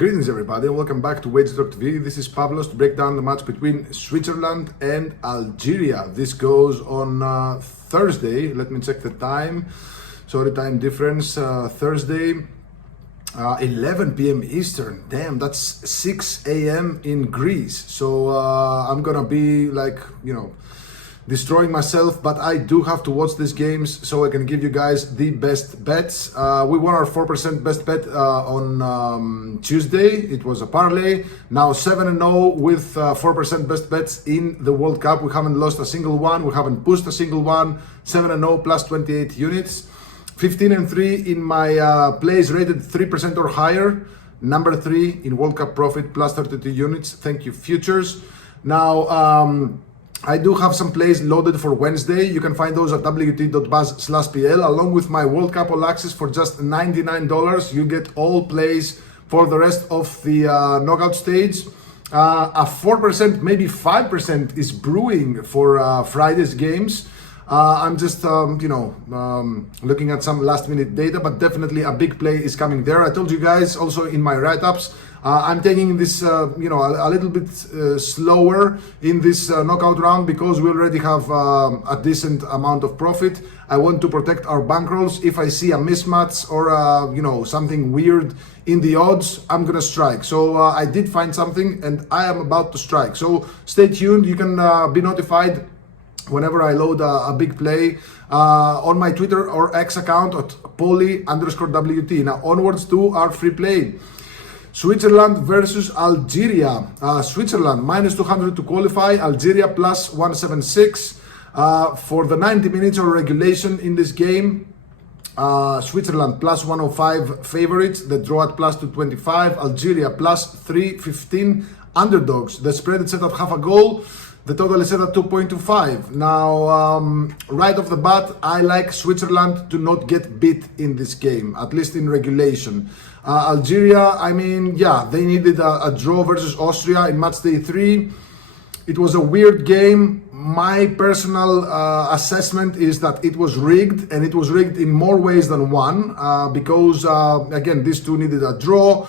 Greetings everybody and welcome back to Wager Talk TV. This is Pavlos to break down the match between Switzerland and Algeria. This goes on Thursday. Let me check the time. Sorry, time difference. Thursday, 11 p.m. Eastern. Damn, that's 6 a.m. in Greece. So I'm gonna be destroying myself, but I do have to watch these games so I can give you guys the best bets. We won our 4% best bet on Tuesday. It was a parlay. Now 7-0 with 4% best bets in the World Cup. We haven't lost a single one. We haven't pushed a single one. 7-0 plus 28 units. 15-3 in my plays rated 3% or higher. Number 3 in World Cup profit plus 32 units. Thank you, futures. Now, I do have some plays loaded for Wednesday. You can find those at wt.buzz/pl along with my World Cup All Access for just $99. You get all plays for the rest of the knockout stage. A 4%, maybe 5% is brewing for Friday's games. I'm just, looking at some last minute data, but definitely a big play is coming there. I told you guys also in my write-ups, I'm taking this, a little bit slower in this knockout round because we already have a decent amount of profit. I want to protect our bankrolls. If I see a mismatch or, something weird in the odds, I'm gonna strike. So I did find something and I am about to strike. So stay tuned. You can be notified whenever I load a big play on my Twitter or X account at poly_WT. Now onwards to our free play. Switzerland versus Algeria. Switzerland minus 200 to qualify. Algeria plus 176 for the 90 minutes of regulation in this game. Switzerland plus 105 favorites. The draw at plus 225. Algeria plus 315 underdogs. The spread is set at half a goal. The total is set at 2.25. Now, right off the bat, I like Switzerland to not get beat in this game, at least in regulation. Algeria, they needed a draw versus Austria in match day 3. It was a weird game. My personal assessment is that it was rigged, and it was rigged in more ways than one because, again, these two needed a draw.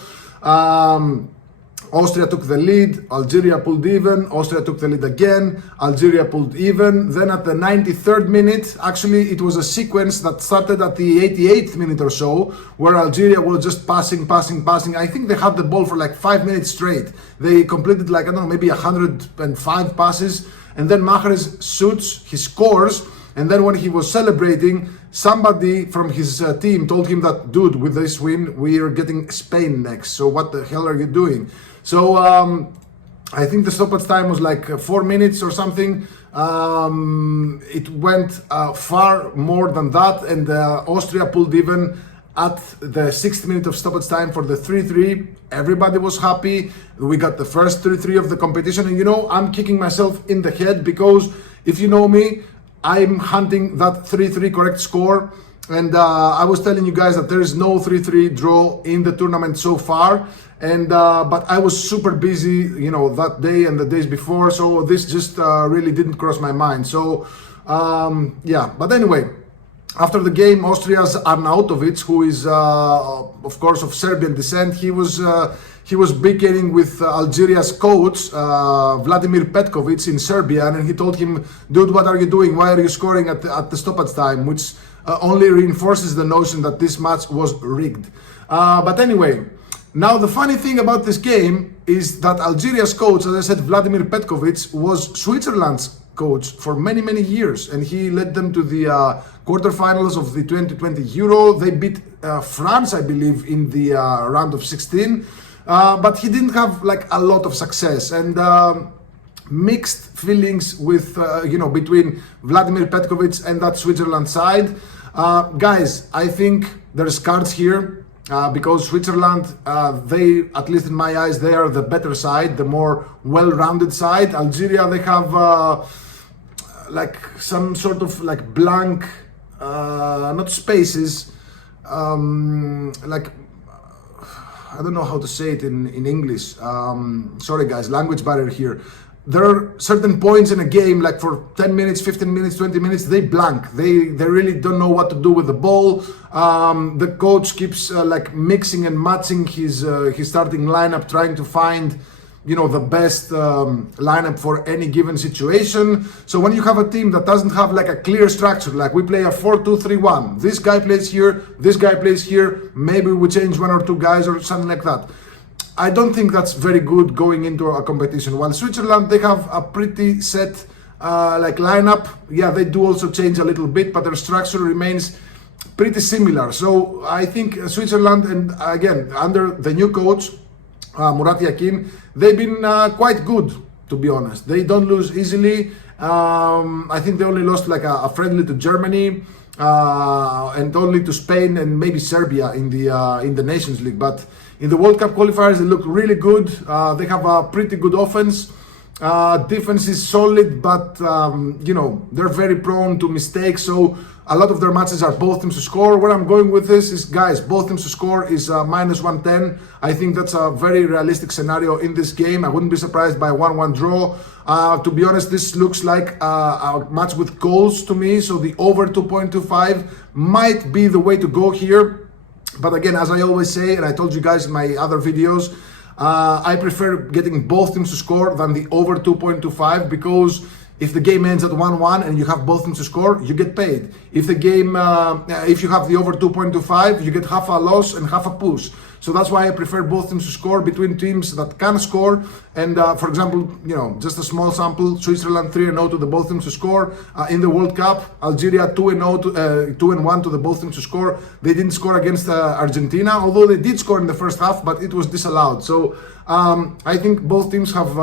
Austria took the lead, Algeria pulled even, Austria took the lead again, Algeria pulled even. Then at the 93rd minute, actually it was a sequence that started at the 88th minute or so, where Algeria was just passing. I think they had the ball for like 5 minutes straight. They completed maybe 105 passes. And then Mahrez shoots, he scores. And then when he was celebrating, somebody from his team told him that, dude, with this win, we are getting Spain next. So what the hell are you doing? So I think the stoppage time was like 4 minutes or something. It went far more than that, and Austria pulled even at the 6th minute of stoppage time for the 3-3. Everybody was happy. We got the first 3-3 of the competition, and I'm kicking myself in the head because if you know me, I'm hunting that 3-3 correct score. And I was telling you guys that there is no 3-3 draw in the tournament so far. And but I was super busy, that day and the days before. So this just really didn't cross my mind. So but anyway, after the game, Austria's Arnautovic, who is of course of Serbian descent, he was bickering with Algeria's coach, Vladimir Petkovic in Serbia, and he told him, dude, what are you doing? Why are you scoring at the stoppage time? Which only reinforces the notion that this match was rigged. But anyway, now the funny thing about this game is that Algeria's coach, as I said, Vladimir Petkovic, was Switzerland's coach for many, many years, and he led them to the quarterfinals of the 2020 Euro. They beat France, I believe, in the round of 16. But he didn't have a lot of success, and mixed feelings with between Vladimir Petkovic and that Switzerland side. Guys, I think there's cards here because Switzerland, they, at least in my eyes, they are the better side, the more well-rounded side. Algeria, they have some sort of blank, not spaces, I don't know how to say it in English. Sorry guys, language barrier here. there are certain points in a game, like for 10 minutes, 15 minutes, 20 minutes, they blank. They really don't know what to do with the ball. The coach keeps like mixing and matching his starting lineup, trying to find, you know, the best lineup for any given situation. So when you have a team that doesn't have like a clear structure, like we play a 4-2-3-1, this guy plays here, this guy plays here, maybe we change one or two guys or something like that. I don't think that's very good going into a competition. While Switzerland, they have a pretty set like lineup. Yeah, they do also change a little bit, but their structure remains pretty similar. So I think Switzerland, and again, under the new coach, Murat Yakin, they've been quite good, to be honest. They don't lose easily. I think they only lost like a friendly to Germany and only to Spain and maybe Serbia in the Nations League. But in the World Cup qualifiers, they look really good. They have a pretty good offense. Defense is solid, but you know, they're very prone to mistakes. So a lot of their matches are both teams to score. Where I'm going with this is, guys, both teams to score is minus 110. I think that's a very realistic scenario in this game. I wouldn't be surprised by a 1-1 draw. To be honest, this looks like a match with goals to me. So the over 2.25 might be the way to go here. But again, as I always say, and I told you guys in my other videos, I prefer getting both teams to score than the over 2.25, because if the game ends at 1-1 and you have both teams to score, you get paid. If the game, if you have the over 2.25, you get half a loss and half a push. So that's why I prefer both teams to score between teams that can score. And for example, you know, just a small sample: Switzerland 3-0 to the both teams to score in the World Cup. Algeria 2-0 to 2-1 to the both teams to score. They didn't score against Argentina, although they did score in the first half, but it was disallowed. So I think both teams have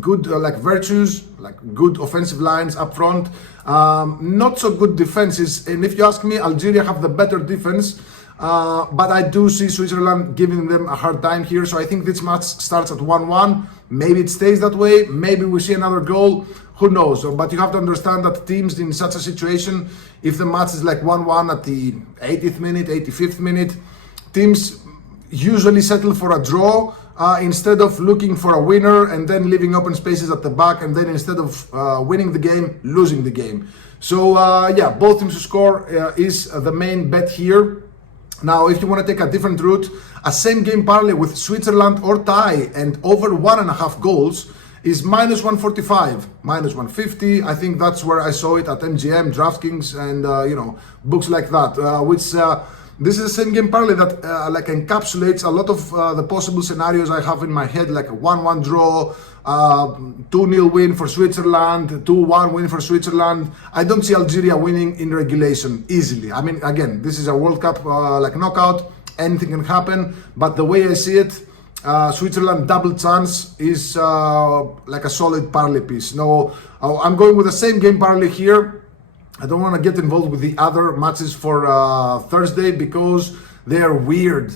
good like virtues, like good offensive lines up front, not so good defenses. And if you ask me, Algeria have the better defense. But I do see Switzerland giving them a hard time here. So I think this match starts at 1-1. Maybe it stays that way. Maybe we see another goal. Who knows? But you have to understand that teams in such a situation, if the match is like 1-1 at the 80th minute, 85th minute, teams usually settle for a draw instead of looking for a winner and then leaving open spaces at the back, and then instead of winning the game, losing the game. So yeah, both teams to score is the main bet here. Now, if you want to take a different route, a same game parlay with Switzerland or tie and over 1.5 goals is minus 145, minus 150. I think that's where I saw it at MGM, DraftKings, and you know, books like that. This is the same game parlay that like encapsulates a lot of the possible scenarios I have in my head, like a 1-1 draw, 2-0 win for Switzerland, 2-1 win for Switzerland. I don't see Algeria winning in regulation easily. I mean, again, this is a World Cup like knockout, anything can happen. But the way I see it, Switzerland double chance is like a solid parlay piece. No, I'm going with the same game parlay here. I don't want to get involved with the other matches for Thursday because they are weird.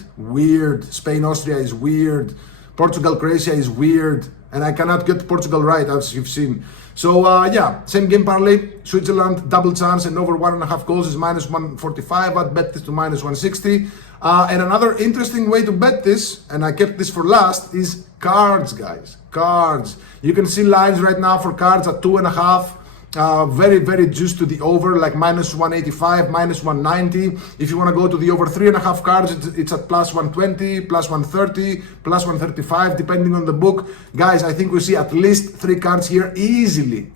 Spain-Austria is weird. Portugal-Croatia is weird. And I cannot get Portugal right, as you've seen. So yeah, same game parlay. Switzerland double chance and over 1.5 goals is minus 145. I'd bet this to minus 160. And another interesting way to bet this, and I kept this for last, is cards, guys. Cards. You can see lines right now for cards at 2.5. Very juiced to the over, like minus 185, minus 190. If you want to go to the over 3.5 cards, it's at plus 120, plus 130, plus 135, depending on the book. Guys, I think we see at least 3 cards here easily.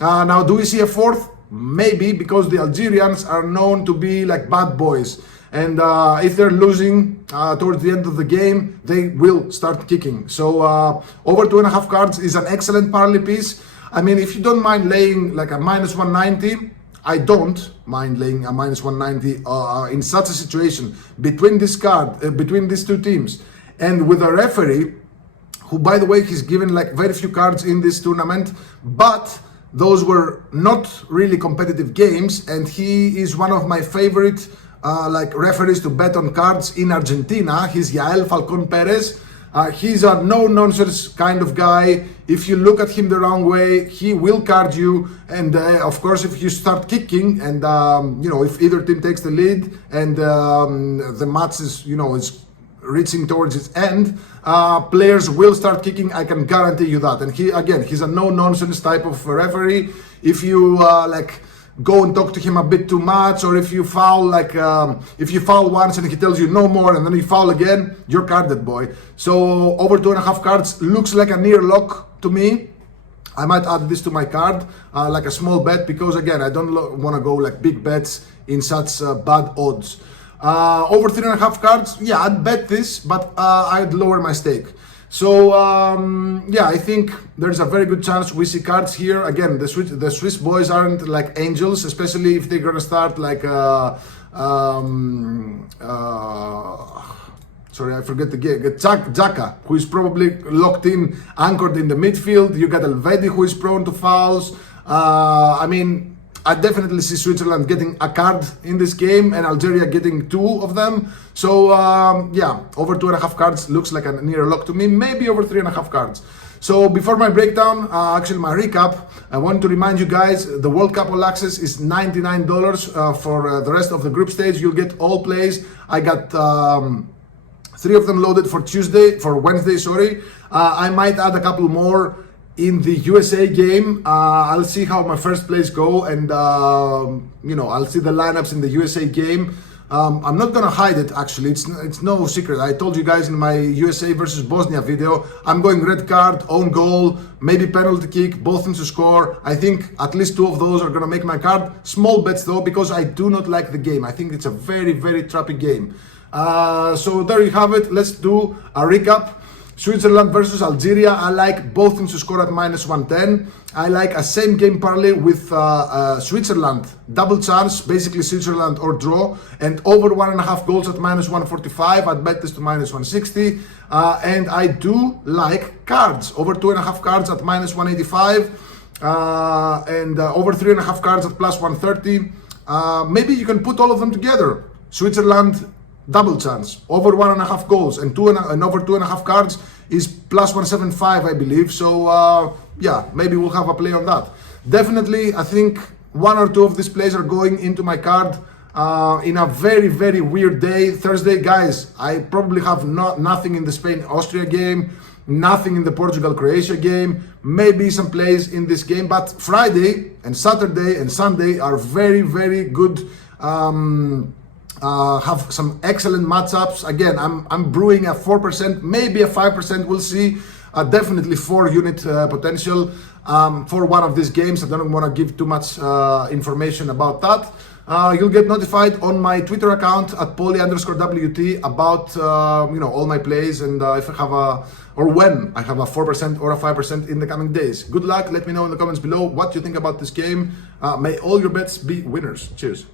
Now, do we see a fourth? Maybe, because the Algerians are known to be like bad boys. And if they're losing towards the end of the game, they will start kicking. So over 2.5 cards is an excellent parlay piece. I mean, if you don't mind laying like a minus 190, I don't mind laying a minus 190 in such a situation between between these two teams, and with a referee who, by the way, he's given like very few cards in this tournament, but those were not really competitive games, and he is one of my favorite like referees to bet on cards in Argentina. He's Yael Falcon Perez. He's a no-nonsense kind of guy. If you look at him the wrong way, he will card you. And of course, if you start kicking and, you know, if either team takes the lead and the match is, you know, is reaching towards its end, players will start kicking. I can guarantee you that. And he's a no-nonsense type of referee. If you go and talk to him a bit too much, or if you foul if you foul once and he tells you no more, and then you foul again, you're carded, boy. So over 2.5 cards looks like a near lock to me. I might add this to my card, like a small bet, because again, I don't want to go like big bets in such bad odds. Over 3.5 cards, yeah, I'd bet this, but I'd lower my stake. So yeah, I think there's a very good chance we see cards here. Again, the Swiss boys aren't like angels, especially if they're gonna start like sorry, I forget the game. Xhaka, who is probably locked in, anchored in the midfield. You got Elvedi, who is prone to fouls. I mean, I definitely see Switzerland getting a card in this game and Algeria getting 2 of them. So yeah, over 2.5 cards looks like a near lock to me, maybe over 3.5 cards. So before my breakdown, actually my recap, I want to remind you guys, the World Cup All Access is $99 for the rest of the group stage. You'll get all plays. I got 3 of them loaded for Wednesday, sorry. I might add a couple more in the USA game. I'll see how my first plays go, and you know, I'll see the lineups in the USA game. I'm not gonna hide it, actually. It's no secret. I told you guys in my USA versus Bosnia video, I'm going red card, own goal, maybe penalty kick, both teams to score. I think at least 2 of those are gonna make my card. Small bets though, because I do not like the game. I think it's a very, very trappy game. So there you have it. Let's do a recap. Switzerland versus Algeria. I like both teams to score at -110. I like a same game parlay with Switzerland double chance, basically Switzerland or draw, and over 1.5 goals at -145. I'd bet this to -160. And I do like cards, over 2.5 cards at -185, and over 3.5 cards at +130. Maybe you can put all of them together. Switzerland double chance, over 1.5 goals, and over 2.5 cards is +175, I believe. So yeah, maybe we'll have a play on that. Definitely, I think 1 or 2 of these plays are going into my card in a very, very weird day. Thursday, guys, I probably have nothing in the Spain-Austria game, nothing in the Portugal-Croatia game, maybe some plays in this game, but Friday and Saturday and Sunday are very, very good. Have some excellent matchups. Again, I'm brewing a 4%, maybe a 5%. We'll see. Definitely 4 unit potential for one of these games. I don't want to give too much information about that. You'll get notified on my Twitter account at @poly_WT about you know, all my plays, and if I have when I have a 4% or a 5% in the coming days. Good luck. Let me know in the comments below what you think about this game. May all your bets be winners. Cheers.